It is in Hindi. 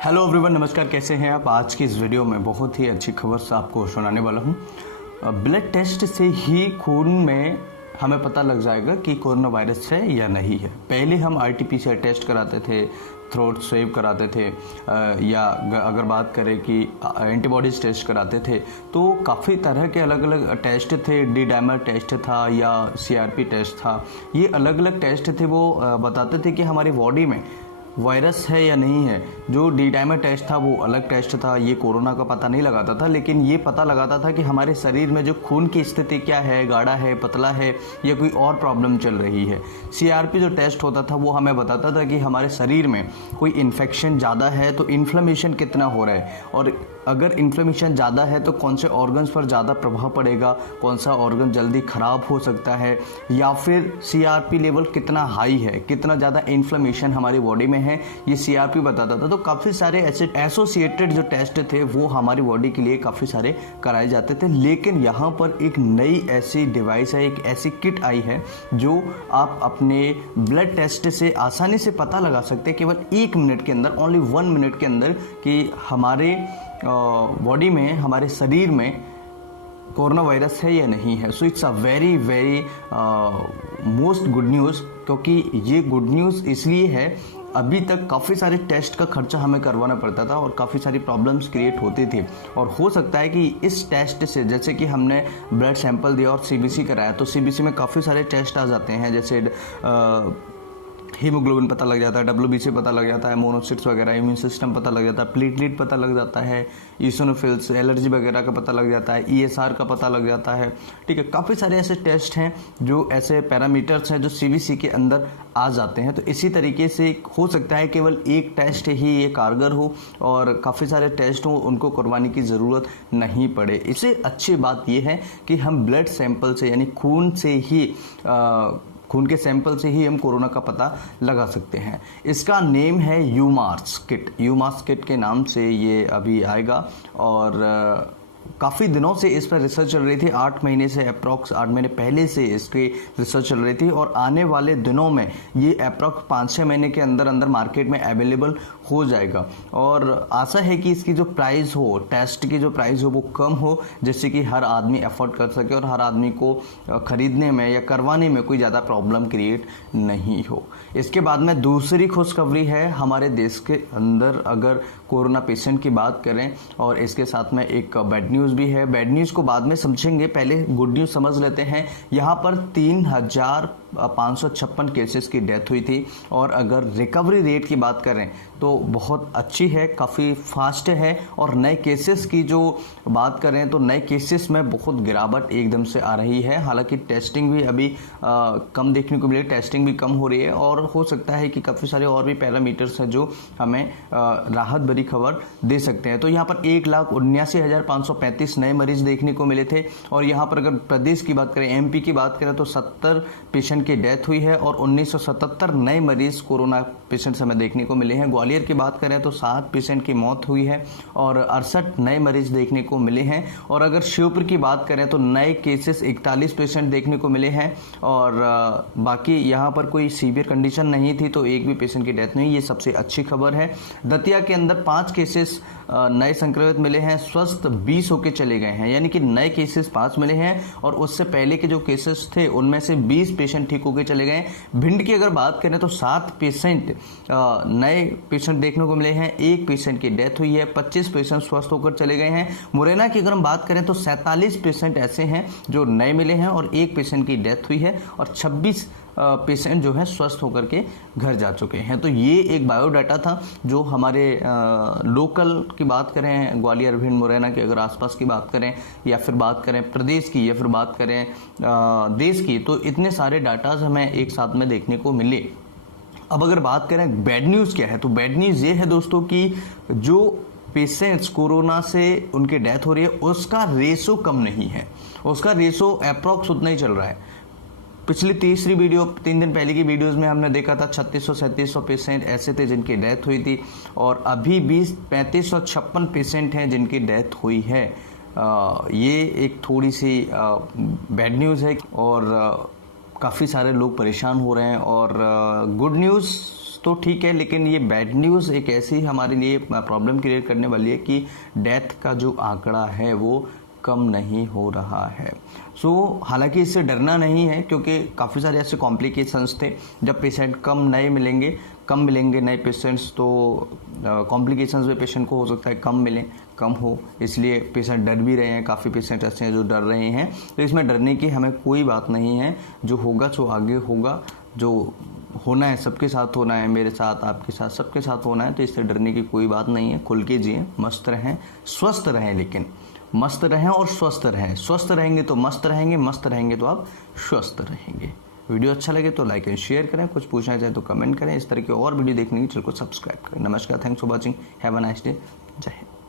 हेलो एवरीवन, नमस्कार। कैसे हैं आप? आज की इस वीडियो में बहुत ही अच्छी खबर से आपको सुनाने वाला हूं। ब्लड टेस्ट से ही खून में हमें पता लग जाएगा कि कोरोना वायरस है या नहीं है। पहले हम आरटीपीसीआर टेस्ट कराते थे, थ्रोट स्वेब कराते थे, या अगर बात करें कि एंटीबॉडीज टेस्ट कराते थे, तो काफ़ी तरह के अलग अलग टेस्ट थे। डी डाइमर टेस्ट था या सीआरपी टेस्ट था। ये अलग अलग टेस्ट थे, वो बताते थे कि हमारी बॉडी में वायरस है या नहीं है। जो डी डाइमर टेस्ट था वो अलग टेस्ट था, ये कोरोना का पता नहीं लगाता था, लेकिन ये पता लगाता था कि हमारे शरीर में जो खून की स्थिति क्या है, गाढ़ा है, पतला है, या कोई और प्रॉब्लम चल रही है। सीआरपी जो टेस्ट होता था वो हमें बताता था कि हमारे शरीर में कोई इन्फेक्शन ज़्यादा है तो इन्फ्लेमेशन कितना हो रहा है, और अगर इन्फ्लेमेशन ज़्यादा है तो कौन से ऑर्गन्स पर ज़्यादा प्रभाव पड़ेगा, कौन सा ऑर्गन जल्दी ख़राब हो सकता है, या फिर सीआरपी लेवल कितना हाई है, कितना ज़्यादा इन्फ्लेमेशन हमारी बॉडी में है, ये सीआरपी बताता था। तो काफ़ी सारे ऐसे एसोसिएटेड जो टेस्ट थे वो हमारी बॉडी के लिए काफ़ी सारे कराए जाते थे। लेकिन यहाँ पर एक नई ऐसी डिवाइस है, एक ऐसी किट आई है जो आप अपने ब्लड टेस्ट से आसानी से पता लगा सकते हैं, केवल 1 मिनट के अंदर, ओनली 1 मिनट के अंदर, कि हमारे बॉडी में, हमारे शरीर में कोरोना वायरस है या नहीं है। So it's a very very most good news. क्योंकि ये गुड न्यूज़ इसलिए है, अभी तक काफ़ी सारे टेस्ट का खर्चा हमें करवाना पड़ता था और काफ़ी सारी प्रॉब्लम्स क्रिएट होती थी। और हो सकता है कि इस टेस्ट से, जैसे कि हमने ब्लड सैंपल दिया और सीबीसी कराया, तो सीबीसी में काफ़ी सारे टेस्ट आ जाते हैं, जैसे हीमोग्लोबिन पता लग जाता है, डब्ल्यूबीसी पता लग जाता है, मोनोसिट्स वगैरह, इम्यून सिस्टम पता लग जाता है, प्लेटलेट पता लग जाता है, ईसोनोफिल्स, एलर्जी वगैरह का पता लग जाता है, ईएसआर का पता लग जाता है। ठीक है, काफ़ी सारे ऐसे टेस्ट हैं जो ऐसे पैरामीटर्स हैं जो सीबीसी के अंदर आ जाते हैं। तो इसी तरीके से हो सकता है केवल एक टेस्ट ही ये कारगर हो और काफ़ी सारे टेस्ट हो उनको करवाने की ज़रूरत नहीं पड़े। इससे अच्छी बात यह है कि हम ब्लड सैंपल से, यानी खून के सैंपल से ही हम कोरोना का पता लगा सकते हैं। इसका नेम है यूमार्स किट। यूमार्स किट के नाम से ये अभी आएगा और काफ़ी दिनों से इस पर रिसर्च चल रही थी। 8 महीने से, अप्रॉक्स 8 महीने पहले से इसकी रिसर्च चल रही थी, और आने वाले दिनों में ये अप्रॉक्स 5-6 महीने के अंदर अंदर मार्केट में अवेलेबल हो जाएगा। और आशा है कि इसकी जो प्राइस हो, टेस्ट की जो प्राइस हो, वो कम हो, जिससे कि हर आदमी अफोर्ड कर सके और हर आदमी को खरीदने में या करवाने में कोई ज़्यादा प्रॉब्लम क्रिएट नहीं हो। इसके बाद में दूसरी खुशखबरी है हमारे देश के अंदर, अगर कोरोना पेशेंट की बात करें, और इसके साथ में एक बैड न्यूज़ भी है। बैड न्यूज़ को बाद में समझेंगे, पहले गुड न्यूज़ समझ लेते हैं। यहाँ पर 3556 केसेस की डेथ हुई थी, और अगर रिकवरी रेट की बात करें तो बहुत अच्छी है, काफ़ी फास्ट है। और नए केसेस की जो बात करें तो नए केसेस में बहुत गिरावट एकदम से आ रही है। हालांकि टेस्टिंग भी अभी कम देखने को मिली, टेस्टिंग भी कम हो रही है, और हो सकता है कि काफ़ी सारे और भी पैरामीटर्स हैं जो हमें राहत भरी खबर दे सकते हैं। तो यहाँ पर 1,79,535 नए मरीज देखने को मिले थे। और यहाँ पर अगर प्रदेश की बात करें, एमपी की बात करें, तो 70 पेशेंट की डेथ हुई है और 1977 नए मरीज कोरोना पेशेंट्स हमें देखने को मिले हैं। ग्वालियर की बात करें तो 7 पेशेंट की मौत हुई है और 68 नए मरीज देखने को मिले हैं। और अगर श्योपुर की बात करें तो नए केसेस 41 पेशेंट देखने को मिले हैं, और बाकी यहाँ पर कोई सीवियर कंडीशन नहीं थी, तो एक भी पेशेंट की डेथ नहीं। ये सबसे अच्छी खबर है। दतिया के अंदर 5 केसेस नए संक्रमित मिले हैं, स्वस्थ 20 होके चले गए हैं, यानी कि नए केसेस 5 मिले हैं, और उससे पहले के जो केसेस थे उनमें से 20 पेशेंट ठीक होके चले गए। भिंड की अगर बात करें तो 7 पेशेंट नए पेशेंट देखने को मिले हैं, 1 पेशेंट की डेथ हुई है, 25 पेशेंट स्वस्थ होकर चले गए हैं। मुरैना की अगर हम बात करें तो 47 पेशेंट ऐसे हैं जो नए मिले हैं और 1 पेशेंट की डेथ हुई है, और 26 पेशेंट जो है स्वस्थ होकर के घर जा चुके हैं। तो ये एक बायोडाटा था जो हमारे लोकल की बात करें, ग्वालियर, भिंड, मुरैना के अगर आसपास की बात करें, या फिर बात करें प्रदेश की, या फिर बात करें देश की, तो इतने सारे डाटाज हमें एक साथ में देखने को मिले। अब अगर बात करें बैड न्यूज़ क्या है, तो बैड न्यूज़ ये है दोस्तों कि जो पेशेंट्स कोरोना से उनकी डेथ हो रही है उसका रेशो कम नहीं है, उसका रेशो अप्रॉक्स उतना ही चल रहा है। पिछली तीसरी वीडियो, 3 दिन पहले की वीडियोस में हमने देखा था 3600-3700 पेशेंट ऐसे थे जिनकी डेथ हुई थी, और अभी भी 3556 पेशेंट हैं जिनकी डेथ हुई है। ये एक थोड़ी सी बैड न्यूज़ है, और काफ़ी सारे लोग परेशान हो रहे हैं। और गुड न्यूज़ तो ठीक है, लेकिन ये बैड न्यूज़ एक ऐसी हमारे लिए प्रॉब्लम क्रिएट करने वाली है कि डेथ का जो आंकड़ा है वो कम नहीं हो रहा है। हालांकि इससे डरना नहीं है, क्योंकि काफ़ी सारे ऐसे कॉम्प्लिकेशंस थे। जब पेशेंट कम मिलेंगे नए पेशेंट्स, तो कॉम्प्लिकेशंस में पेशेंट को हो सकता है कम हो, इसलिए पेशेंट डर भी रहे हैं। काफ़ी पेशेंट ऐसे हैं जो डर रहे हैं, तो इसमें डरने की हमें कोई बात नहीं है। जो होगा सो आगे होगा, जो होना है सबके साथ होना है, मेरे साथ, आपके साथ, सबके साथ होना है, तो इससे डरने की कोई बात नहीं है। खुल के जिए, मस्त रहें, स्वस्थ रहें, लेकिन मस्त रहें और स्वस्थ रहें। स्वस्थ रहेंगे तो मस्त रहेंगे, मस्त रहेंगे तो आप स्वस्थ रहेंगे। वीडियो अच्छा लगे तो लाइक एंड शेयर करें, कुछ पूछना चाहे तो कमेंट करें। इस तरह के और वीडियो देखने के लिए चैनल को सब्सक्राइब करें। नमस्कार, thanks for watching, have a nice day, जय हिंद।